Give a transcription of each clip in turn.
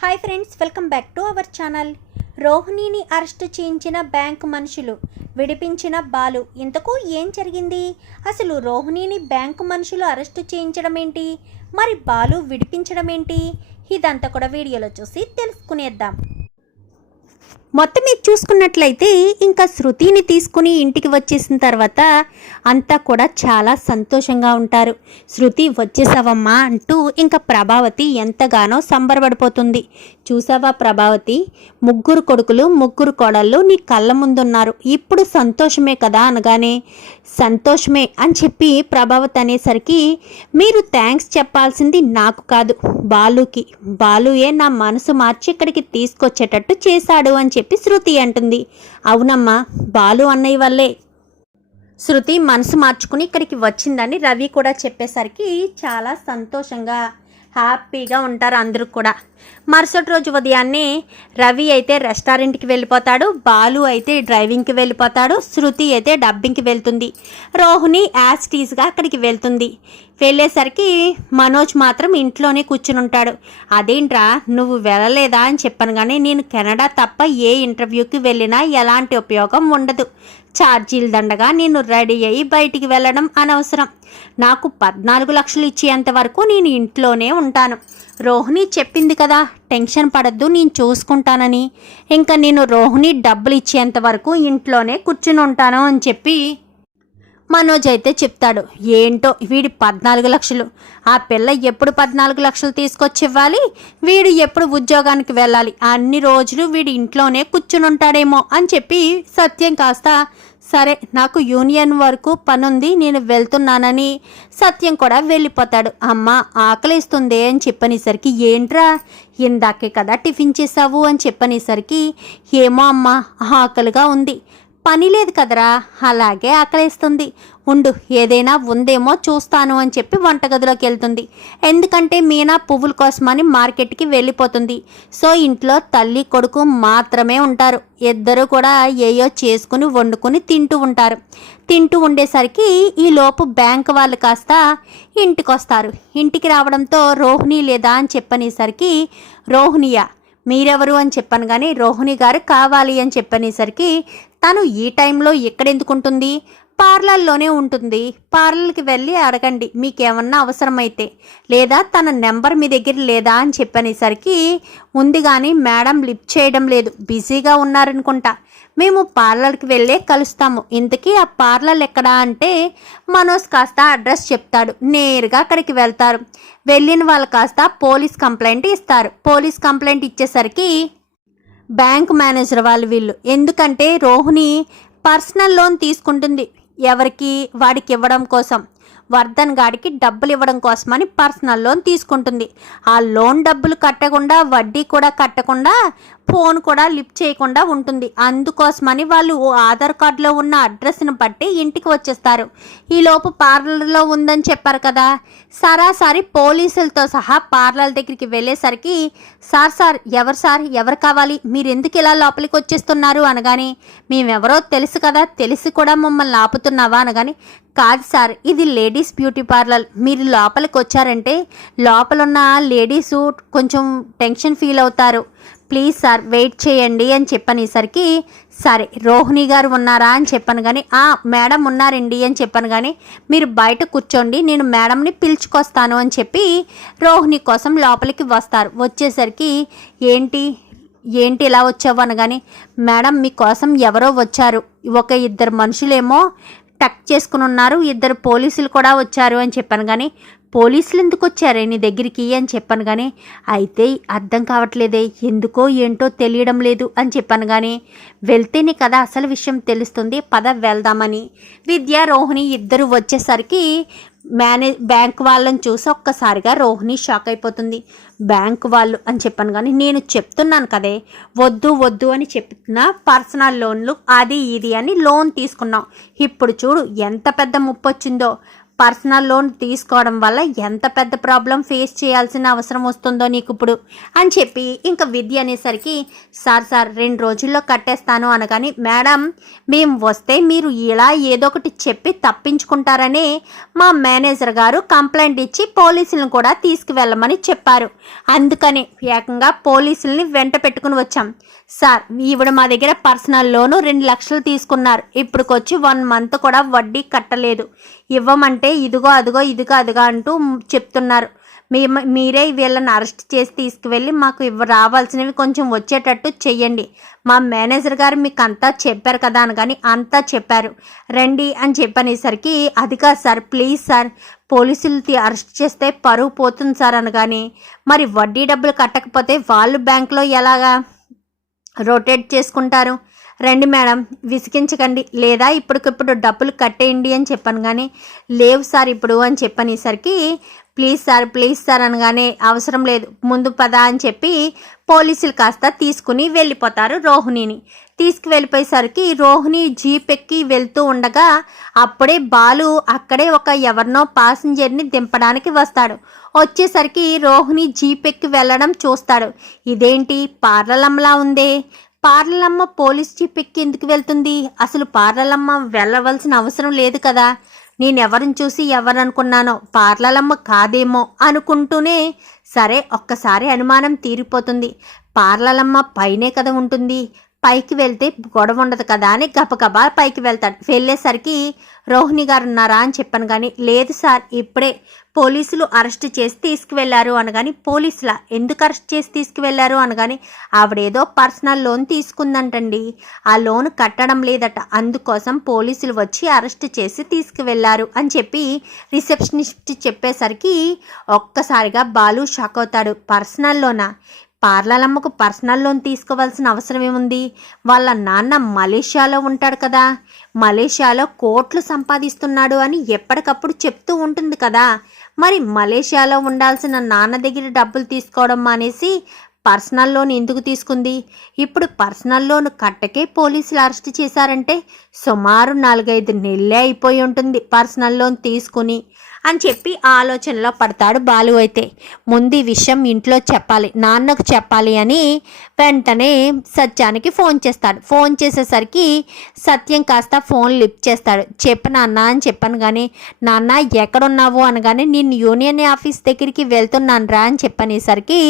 Hi friends welcome back to our channel. రోహిణిని arrest చేయించిన bank మనుషులు విడిపించిన బాలు. ఇంతకు ఏం జరిగింది? అసలు రోహిణిని బ్యాంకు మనుషులు అరెస్టు చేయించడం ఏంటి మరి బాలు విడిపించడం ఏంటి ఇదంతా కూడా వీడియోలో చూసి తెలుసుకునేద్దాం. మొత్తం మీరు చూసుకున్నట్లయితే ఇంకా శృతిని తీసుకుని ఇంటికి వచ్చేసిన తర్వాత అంతా కూడా చాలా సంతోషంగా ఉంటారు. శృతి వచ్చేసావమ్మా అంటూ ఇంకా ప్రభావతి ఎంతగానో సంబరపడిపోతుంది. చూసావా ప్రభావతి? ముగ్గురు కొడుకులు ముగ్గురు కోడళ్ళు నీ కళ్ళ ముందున్నారు. ఇప్పుడు సంతోషమే కదా అనగానే సంతోషమే అని చెప్పి ప్రభావతి అనేసరికి మీరు థ్యాంక్స్ చెప్పాల్సింది నాకు కాదు బాలుకి. బాలుయే నా మనసు మార్చి ఇక్కడికి తీసుకొచ్చేటట్టు చేశాడు అని చెప్పి శృతి అంటుంది. అవునమ్మా బాలు అన్నయ్య వల్లే. శృతి మనసు మార్చుకుని ఇక్కడికి వచ్చిందని రవి కూడా చెప్పేసరికి చాలా సంతోషంగా హ్యాపీగా ఉంటారు అందరూ కూడా. మరుసటి రోజు ఉదయాన్నే రవి అయితే రెస్టారెంట్కి వెళ్ళిపోతాడు బాలు అయితే డ్రైవింగ్కి వెళ్ళిపోతాడు శృతి అయితే డబ్బింగ్కి వెళ్తుంది. రోహిణి యాజ్ టీజ్గా అక్కడికి వెళ్తుంది. వెళ్ళేసరికి మనోజ్ మాత్రం ఇంట్లోనే కూర్చుని ఉంటాడు అదేంట్రా నువ్వు వెళ్ళలేదా? అని చెప్పాను కానీ నేను కెనడా తప్ప ఏ ఇంటర్వ్యూకి వెళ్ళినా ఎలాంటి ఉపయోగం ఉండదు. ఛార్జీలు దండగా నేను రెడీ అయ్యి బయటికి వెళ్ళడం అనవసరం. నాకు పద్నాలుగు లక్షలు ఇచ్చేంత వరకు నేను ఇంట్లోనే ఉంటాను. రోహిణి చెప్పింది కదా టెన్షన్ పడద్దు నేను చూసుకుంటానని. ఇంకా నేను రోహిణి డబ్బులు ఇచ్చేంత వరకు ఇంట్లోనే కూర్చుని ఉంటాను అని చెప్పి మనోజ్ అయితే చెప్తాడు. ఏంటో వీడి పద్నాలుగు లక్షలు. ఆ పిల్ల ఎప్పుడు పద్నాలుగు లక్షలు తీసుకొచ్చి ఇవ్వాలి? వీడు ఎప్పుడు ఉద్యోగానికి వెళ్ళాలి? అన్ని రోజులు వీడి ఇంట్లోనే కూర్చుని ఉంటాడేమో అని చెప్పి సత్యం కాస్త సరే నాకు యూనియన్ వరకు పనుంది నేను వెళ్తున్నానని సత్యం కూడా వెళ్ళిపోతాడు. అమ్మ ఆకలిస్తుంది అని చెప్పనేసరికి ఏంట్రా? ఇందాకే కదా టిఫిన్ చేసావు అని చెప్పనేసరికి ఏమో అమ్మ ఆకలిగా ఉంది. పని లేదు కదరా? అలాగే ఆకలిస్తుంది. ఉండు ఏదైనా ఉందేమో చూస్తాను అని చెప్పి వంటగదిలోకి వెళ్తుంది. ఎందుకంటే మీనా పువ్వుల కోసమని మార్కెట్కి వెళ్ళిపోతుంది. సో ఇంట్లో తల్లి కొడుకు మాత్రమే ఉంటారు. ఇద్దరు కూడా ఏయో చేసుకుని వండుకుని తింటూ ఉంటారు. తింటూ ఉండేసరికి ఈ లోపు బ్యాంక్ వాళ్ళు కాస్త ఇంటికి వస్తారు ఇంటికి రావడంతో రోహిణి లేదా అని చెప్పనేసరికి రోహిణియా మీరెవరు అని చెప్పాను కానీ రోహిణి గారు కావాలి అని చెప్పనేసరికి తను ఈ టైంలో ఎక్కడెందుకు ఉంటుంది పార్లర్లోనే ఉంటుంది. పార్లర్కి వెళ్ళి అడగండి మీకేమన్నా అవసరమైతే. లేదా తన నెంబర్ మీ దగ్గర లేదా అని చెప్పనేసరికి ఉంది కానీ మేడం లిఫ్ట్ చేయడం లేదు. బిజీగా ఉన్నారనుకుంటా. మేము పార్లర్కి వెళ్ళే కలుస్తాము. ఇంతకీ ఆ పార్లర్ ఎక్కడా అంటే మనోజ్ కాస్త అడ్రస్ చెప్తాడు. నేరుగా అక్కడికి వెళ్తారు. వెళ్ళిన వాళ్ళు కాస్త పోలీస్ కంప్లైంట్ ఇస్తారు. పోలీస్ కంప్లైంట్ ఇచ్చేసరికి బ్యాంక్ మేనేజర్ వాళ్ళు వీళ్ళు. ఎందుకంటే రోహిణి పర్సనల్ లోన్ తీసుకుంటుంది. ఎవరికి వాడికి ఇవ్వడం కోసం. వర్ధన్ గాడికి డబ్బులు ఇవ్వడం కోసమని పర్సనల్ లోన్ తీసుకుంటుంది. ఆ లోన్ డబ్బులు కట్టకుండా వడ్డీ కూడా కట్టకుండా ఫోన్ కూడా లిఫ్ట్ చేయకుండా ఉంటుంది. అందుకోసమని వాళ్ళు ఓ ఆధార్ కార్డులో ఉన్న అడ్రస్ని బట్టి ఇంటికి వచ్చేస్తారు. ఈలోపు పార్లర్లో ఉందని చెప్పారు కదా. సరాసరి పోలీసులతో సహా పార్లర్ దగ్గరికి వెళ్ళేసరికి సార్ సార్ ఎవరు సార్? ఎవరు కావాలి? మీరు ఎందుకు ఇలా లోపలికి వచ్చేస్తున్నారు? అనగానే మేమెవరో తెలుసు కదా తెలిసి కూడా మమ్మల్ని ఆపుతున్నావా? అనగాని కాదు సార్ ఇది లేడీస్ బ్యూటీ పార్లర్. మీరు లోపలికి వచ్చారంటే లోపలున్న లేడీస్ కొంచెం టెన్షన్ ఫీల్ అవుతారు. ప్లీజ్ సార్ వెయిట్ చేయండి అని చెప్పనేసరికి సరే రోహిణి గారు ఉన్నారా అని చెప్పాను కానీ ఆ మేడం ఉన్నారండి అని చెప్పాను కానీ మీరు బయట కూర్చోండి నేను మేడంని పిలుచుకొస్తాను అని చెప్పి రోహిణి కోసం లోపలికి వస్తారు. వచ్చేసరికి ఏంటి ఏంటి ఇలా వచ్చావు అనగానే మేడం మీకోసం ఎవరో వచ్చారు. ఒక ఇద్దరు మనుషులేమో టక్ చేసుకుని ఉన్నారు. ఇద్దరు పోలీసులు కూడా వచ్చారు అని చెప్పాను కానీ పోలీసులు ఎందుకు వచ్చారే నీ దగ్గరికి అని చెప్పాను కానీ అయితే అర్థం కావట్లేదే ఎందుకో ఏంటో తెలియడం లేదు అని చెప్పాను కానీ వెళ్తేనే కదా అసలు విషయం తెలుస్తుంది పద వెళ్దామని. విద్య రోహిణి ఇద్దరు వచ్చేసరికి మేనే బ్యాంక్ వాళ్ళని చూసి ఒక్కసారిగా రోహిణి షాక్ అయిపోతుంది. బ్యాంక్ వాళ్ళు అని చెప్పాను కానీ నేను చెప్తున్నాను కదే. వద్దు వద్దు అని చెప్తున్నా పర్సనల్ లోన్లు అది ఇది అని లోన్ తీసుకున్నాం. ఇప్పుడు చూడు ఎంత పెద్ద ముప్పు వచ్చిందో పర్సనల్ లోన్ తీసుకోవడం వల్ల ఎంత పెద్ద ప్రాబ్లం ఫేస్ చేయాల్సిన అవసరం వస్తుందో నీకు ఇప్పుడు అని చెప్పి ఇంకా విద్య అనేసరికి సార్ సార్ రెండు రోజుల్లో కట్టేస్తాను అనగాని మేడం మేము వస్తే మీరు ఇలా ఏదో ఒకటి చెప్పి తప్పించుకుంటారని మా మేనేజర్ గారు కంప్లైంట్ ఇచ్చి పోలీసులను కూడా తీసుకువెళ్ళమని చెప్పారు. అందుకని ఏకంగా పోలీసుల్ని వెంట పెట్టుకుని వచ్చాం. సార్ ఈవిడ మా దగ్గర పర్సనల్ లోను రెండు లక్షలు తీసుకున్నారు. ఇప్పుడుకొచ్చి వన్ మంత్ కూడా వడ్డీ కట్టలేదు. ఇవ్వమంటే ఇదిగో అదిగో ఇదిగో అదిగో అంటూ చెప్తున్నారు. మీ మీరే వీళ్ళని అరెస్ట్ చేసి తీసుకువెళ్ళి మాకు ఇవ్వ రావాల్సినవి కొంచెం వచ్చేటట్టు చెయ్యండి. మా మేనేజర్ గారు మీకు అంతా చెప్పారు కదా అని కానీ అంతా చెప్పారు. రండి అని చెప్పనేసరికి అది కాదు సార్ ప్లీజ్ సార్ పోలీసులు అరెస్ట్ చేస్తే పరువు పోతుంది సార్ అనగాని మరి వడ్డీ డబ్బులు కట్టకపోతే వాళ్ళు బ్యాంకులో ఎలాగా రొటేట్ చేసుకుంటారు? రండి మేడం విసిగించకండి. లేదా ఇప్పటికిప్పుడు డబ్బులు కట్టేయండి అని చెప్పాను కానీ లేవు సార్ ఇప్పుడు అని చెప్పనేసరికి ప్లీజ్ సార్ ప్లీజ్ సార్ అనగానే అవసరం లేదు. ముందు పద అని చెప్పి పోలీసులు కాస్త తీసుకుని వెళ్ళిపోతారు రోహిణిని. తీసుకువెళ్ళిపోయేసరికి రోహిణి జీప్ ఎక్కి వెళ్తూ ఉండగా అప్పుడే బాలు అక్కడే ఒక ఎవరినో పాసింజర్ని దింపడానికి వస్తాడు. వచ్చేసరికి రోహిణి జీప్ ఎక్కి వెళ్ళడం చూస్తాడు. ఇదేంటి? పార్లలంలా ఉందే? పార్లలమ్మ పోలీస్ జీప్ ఎక్కి ఎందుకు వెళ్తుంది? అసలు పార్లలమ్మ వెళ్ళవలసిన అవసరం లేదు కదా. నేను ఎవరిని చూసి ఎవరనుకున్నానో పార్లలమ్మ కాదేమో అనుకుంటూనే సరే ఒక్కసారి అనుమానం తీరిపోతుంది. పార్లలమ్మ పైనే కదా ఉంటుంది. పైకి వెళ్తే గొడవ ఉండదు కదా అని గబగబా పైకి వెళ్తాడు. వెళ్ళేసరికి రోహిణి గారు ఉన్నారా అని చెప్పాను కానీ లేదు సార్ ఇప్పుడే పోలీసులు అరెస్ట్ చేసి తీసుకువెళ్ళారు అనగాని పోలీసుల? ఎందుకు అరెస్ట్ చేసి తీసుకువెళ్ళారు అనగాని ఆవిడేదో పర్సనల్ లోన్ తీసుకుందంటండి. ఆ లోన్ కట్టడం లేదట. అందుకోసం పోలీసులు వచ్చి అరెస్ట్ చేసి తీసుకువెళ్ళారు అని చెప్పి రిసెప్షనిస్ట్ చెప్పేసరికి ఒక్కసారిగా బాలు షాక్ అవుతాడు. పర్సనల్ లోనా? పార్లలమ్మకు పర్సనల్ లోన్ తీసుకోవాల్సిన అవసరం ఏముంది? వాళ్ళ నాన్న మలేషియాలో ఉంటాడు కదా. మలేషియాలో కోట్లు సంపాదిస్తున్నాడు అని ఎప్పటికప్పుడు చెప్తూ ఉంటుంది కదా. మరి మలేషియాలో ఉండాల్సిన నాన్న దగ్గర డబ్బులు తీసుకోవడం మానేసి పర్సనల్ లోన్ ఎందుకు తీసుకుంది? ఇప్పుడు పర్సనల్ లోన్ కట్టకే పోలీసులు అరెస్ట్ చేశారంటే సుమారు నాలుగైదు నెలలే అయిపోయి ఉంటుంది పర్సనల్ లోన్ తీసుకుని. అని చెప్పి ఆలోచనలో పడతాడు బాలు అయితే. ముందు ఈ విషయం ఇంట్లో చెప్పాలి నాన్నకు చెప్పాలి అని వెంటనే సత్యానికి ఫోన్ చేస్తాడు. ఫోన్ చేసేసరికి సత్యం కాస్త ఫోన్ లిఫ్ట్ చేస్తాడు. చెప్పు నాన్న అని చెప్పాను కానీ నాన్న ఎక్కడున్నావు అనగానే నేను యూనియన్ ఆఫీస్ దగ్గరికి వెళ్తున్నాను రా అని చెప్పనేసరికి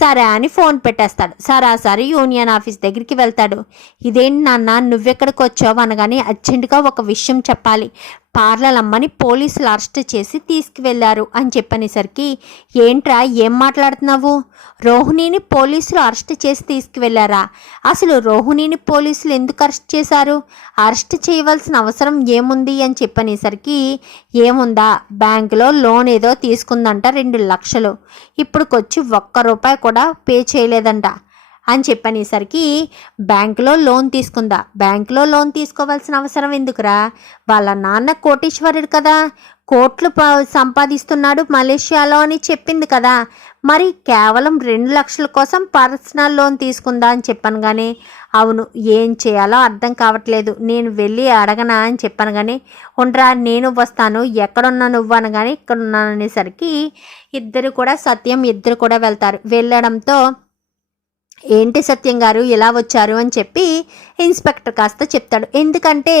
సరే అని ఫోన్ పెట్టేస్తాడు. సరాసరి యూనియన్ ఆఫీస్ దగ్గరికి వెళ్తాడు. ఇదేంటి నాన్న నువ్వెక్కడికి వచ్చావు అనగానే అర్జెంటుగా ఒక విషయం చెప్పాలి. పార్లలమ్మని పోలీసులు అరెస్ట్ చేసి తీసుకువెళ్ళారు అని చెప్పనేసరికి ఏంట్రా ఏం మాట్లాడుతున్నావు? రోహిణిని పోలీసులు అరెస్ట్ చేసి తీసుకువెళ్ళారా? అసలు రోహిణిని పోలీసులు ఎందుకు అరెస్ట్ చేశారు? అరెస్ట్ చేయవలసిన అవసరం ఏముంది? అని చెప్పనేసరికి ఏముందా? బ్యాంకులో లోన్ ఏదో తీసుకుందంట రెండు లక్షలు. ఇప్పుడుకొచ్చి ఒక్క రూపాయి కూడా పే చేయలేదంట. అని చెప్పనేసరికి బ్యాంకులో లోన్ తీసుకుందా. బ్యాంకులో లోన్ తీసుకోవాల్సిన అవసరం ఎందుకురా? వాళ్ళ నాన్న కోటీశ్వరుడు కదా. కోట్లు సంపాదిస్తున్నాడు మలేషియాలో అని చెప్పింది కదా. మరి కేవలం రెండు లక్షల కోసం పర్సనల్ లోన్ తీసుకుందా అని చెప్పాను కానీ అవును ఏం చేయాలో అర్థం కావట్లేదు. నేను వెళ్ళి అడగనా అని చెప్పాను కానీ ఉండరా నేను వస్తాను ఎక్కడున్నా నువ్వు అనగానే ఇక్కడ ఉన్నాను అనేసరికి ఇద్దరు కూడా సత్యం ఇద్దరు కూడా వెళ్తారు. వెళ్ళడంతో ఏంటి సత్యం గారు? ఇలా వచ్చారు? అని చెప్పి ఇన్స్పెక్టర్ కాస్త చెప్తాడు. ఎందుకంటే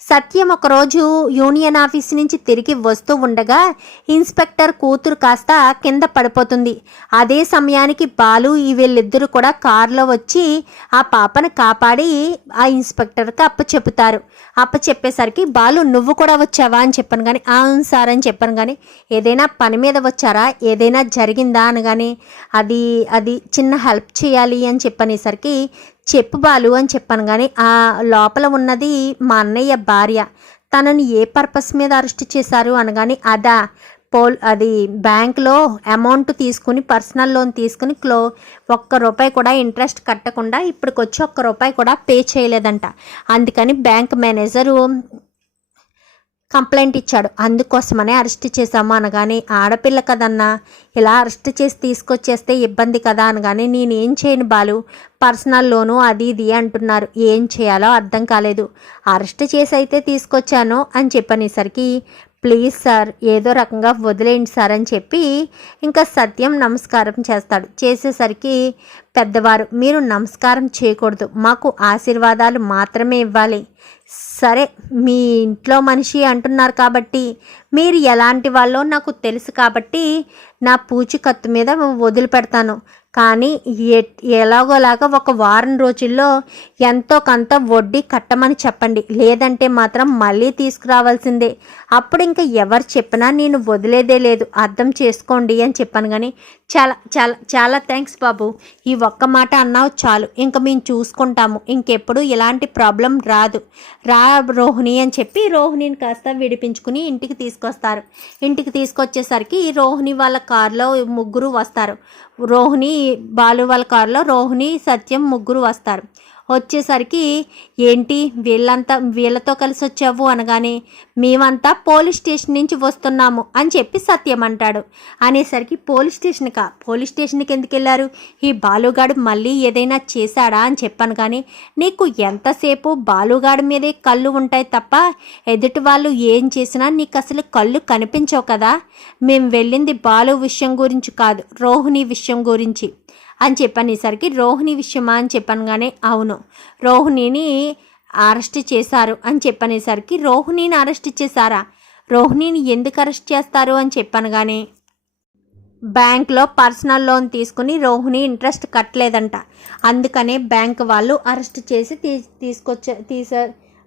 సత్యం ఒకరోజు యూనియన్ ఆఫీస్ నుంచి తిరిగి వస్తూ ఉండగా ఇన్స్పెక్టర్ కూతురు కాస్త కింద పడిపోతుంది. అదే సమయానికి బాలు ఈ వీళ్ళిద్దరూ కూడా కారులో వచ్చి ఆ పాపను కాపాడి ఆ ఇన్స్పెక్టర్కి అప్ప చెప్తారు అప్ప చెప్పేసరికి బాలు నువ్వు కూడా వచ్చావా? అని చెప్పాను కానీ అవును సార్ అని చెప్పాను కానీ ఏదైనా పని మీద వచ్చారా? ఏదైనా జరిగిందా? అని కానీ అది అది చిన్న హెల్ప్ చేయాలి అని చెప్పనేసరికి చెప్పు బాలు అని చెప్పాను కానీ ఆ లోపల ఉన్నది మా అన్నయ్య భార్య. తనని ఏ పర్పస్ మీద అరెస్ట్ చేశారు అనగాని అదా పోల్ అది బ్యాంక్లో అమౌంట్ తీసుకుని పర్సనల్ లోన్ తీసుకుని క్లో ఒక్క రూపాయి కూడా ఇంట్రెస్ట్ కట్టకుండా ఇప్పటికొచ్చి ఒక్క రూపాయి కూడా పే చేయలేదంట. అందుకని బ్యాంక్ మేనేజరు కంప్లైంట్ ఇచ్చాడు. అందుకోసమనే అరెస్ట్ చేశాము అనగానే ఆడపిల్ల కదన్నా ఇలా అరెస్ట్ చేసి తీసుకొచ్చేస్తే ఇబ్బంది కదా అనగానే నేనేం చేయను బాలు పర్సనల్ లోను అది ఇది అంటున్నారు. ఏం చేయాలో అర్థం కాలేదు. అరెస్ట్ చేసి అయితే తీసుకొచ్చాను అని చెప్పనేసరికి ప్లీజ్ సార్ ఏదో రకంగా వదిలేయండి సార్ అని చెప్పి ఇంకా సత్యం నమస్కారం చేస్తాడు. చేసేసరికి పెద్దవారు మీరు నమస్కారం చేయకూడదు. మాకు ఆశీర్వాదాలు మాత్రమే ఇవ్వాలి. సరే మీ ఇంట్లో మనిషి అంటున్నారు కాబట్టి మీరు ఎలాంటి వాళ్ళో నాకు తెలుసు కాబట్టి నా పూచికత్తు మీద వదిలిపెడతాను. కానీ ఎలాగోలాగా ఒక వారం రోజుల్లో ఎంతో కొంత వడ్డీ కట్టమని చెప్పండి. లేదంటే మాత్రం మళ్ళీ తీసుకురావాల్సిందే. అప్పుడు ఇంకా ఎవరు చెప్పినా నేను వదిలేదే లేదు. అర్థం చేసుకోండి అని చెప్పాను కానీ చాలా చాలా చాలా థ్యాంక్స్ బాబు. ఈ ఒక్క మాట అన్నావు చాలు. ఇంకా మేము చూసుకుంటాము. ఇంకెప్పుడు ఇలాంటి ప్రాబ్లం రాదు. రా రోహిణి అని చెప్పి రోహిణిని కాస్త విడిపించుకుని ఇంటికి తీసుకొస్తారు. ఇంటికి తీసుకొచ్చేసరికి రోహిణి వాళ్ళ కారులో ముగ్గురు వస్తారు. రోహిణి బాలు వాళ్ళ కారులో రోహిణి సత్యం ముగ్గురు వస్తారు. వచ్చేసరికి ఏంటి వీళ్ళంతా వీళ్ళతో కలిసి వచ్చావు? అనగానే మేమంతా పోలీస్ స్టేషన్ నుంచి వస్తున్నాము అని చెప్పి సత్యం అంటాడు. అనేసరికి పోలీస్ స్టేషన్కా? పోలీస్ స్టేషన్కి ఎందుకు వెళ్ళారు? ఈ బాలుగాడు మళ్ళీ ఏదైనా చేశాడా? అని చెప్పాను కానీ నీకు ఎంతసేపు బాలుగాడి మీదే కళ్ళు ఉంటాయి తప్ప ఎదుటి వాళ్ళు ఏం చేసినా నీకు అసలు కళ్ళు కనిపించవు కదా? మేము వెళ్ళింది బాలు విషయం గురించి కాదు రోహిణి విషయం గురించి. అని చెప్పనేసరికి రోహిణి విషయమా అని చెప్పనగానే అవును. రోహిణిని అరెస్ట్ చేశారు అని చెప్పనేసరికి రోహిణిని అరెస్ట్ చేశారా? రోహిణిని ఎందుకు అరెస్ట్ చేస్తారు అని చెప్పనగానే బ్యాంక్లో పర్సనల్ లోన్ తీసుకుని రోహిణి ఇంట్రెస్ట్ కట్టలేదంట. అందుకనే బ్యాంక్ వాళ్ళు అరెస్ట్ చేసి తీ తీసుకొచ్చే తీస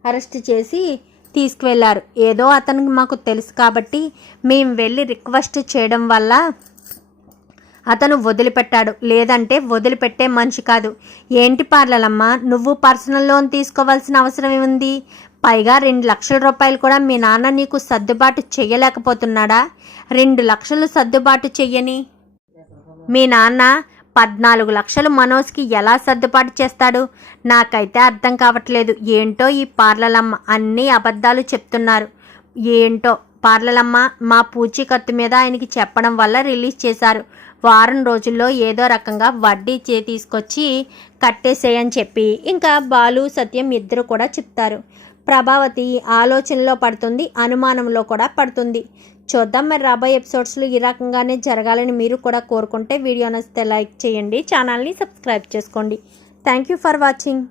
అరెస్ట్ చేసి తీసుకువెళ్ళారు. ఏదో అతనికి మాకు తెలుసు కాబట్టి మేము వెళ్ళి రిక్వెస్ట్ చేయడం వల్ల అతను వదిలిపెట్టాడు. లేదంటే వదిలిపెట్టే మనిషి కాదు. ఏంటి పార్లలమ్మ? నువ్వు పర్సనల్ లోన్ తీసుకోవాల్సిన అవసరం ఏముంది? పైగా రెండు లక్షల రూపాయలు కూడా మీ నాన్న నీకు సర్దుబాటు చేయలేకపోతున్నాడా రెండు లక్షలు సర్దుబాటు చెయ్యని. మీ నాన్న పద్నాలుగు లక్షలు మనోజ్కి ఎలా సర్దుబాటు చేస్తాడు? నాకైతే అర్థం కావట్లేదు. ఏంటో ఈ పార్లలమ్మ అన్నీ అబద్ధాలు చెప్తున్నారు. ఏంటో? పార్లలమ్మ మా పూచీకత్తు మీద ఆయనకి చెప్పడం వల్ల రిలీజ్ చేశారు. వారం రోజుల్లో ఏదో రకంగా వడ్డీ చే తీసుకొచ్చి కట్టేసేయని చెప్పి ఇంకా బాలు సత్యం ఇద్దరు కూడా చెప్తారు. ప్రభావతి ఆలోచనలో పడుతుంది అనుమానంలో కూడా పడుతుంది. చూద్దాం మరి రాబోయే ఎపిసోడ్స్లో ఈ రకంగానే జరగాలని మీరు కూడా కోరుకుంటే వీడియో నచ్చితే లైక్ చేయండి ఛానల్ని సబ్స్క్రైబ్ చేసుకోండి. Thank you for watching.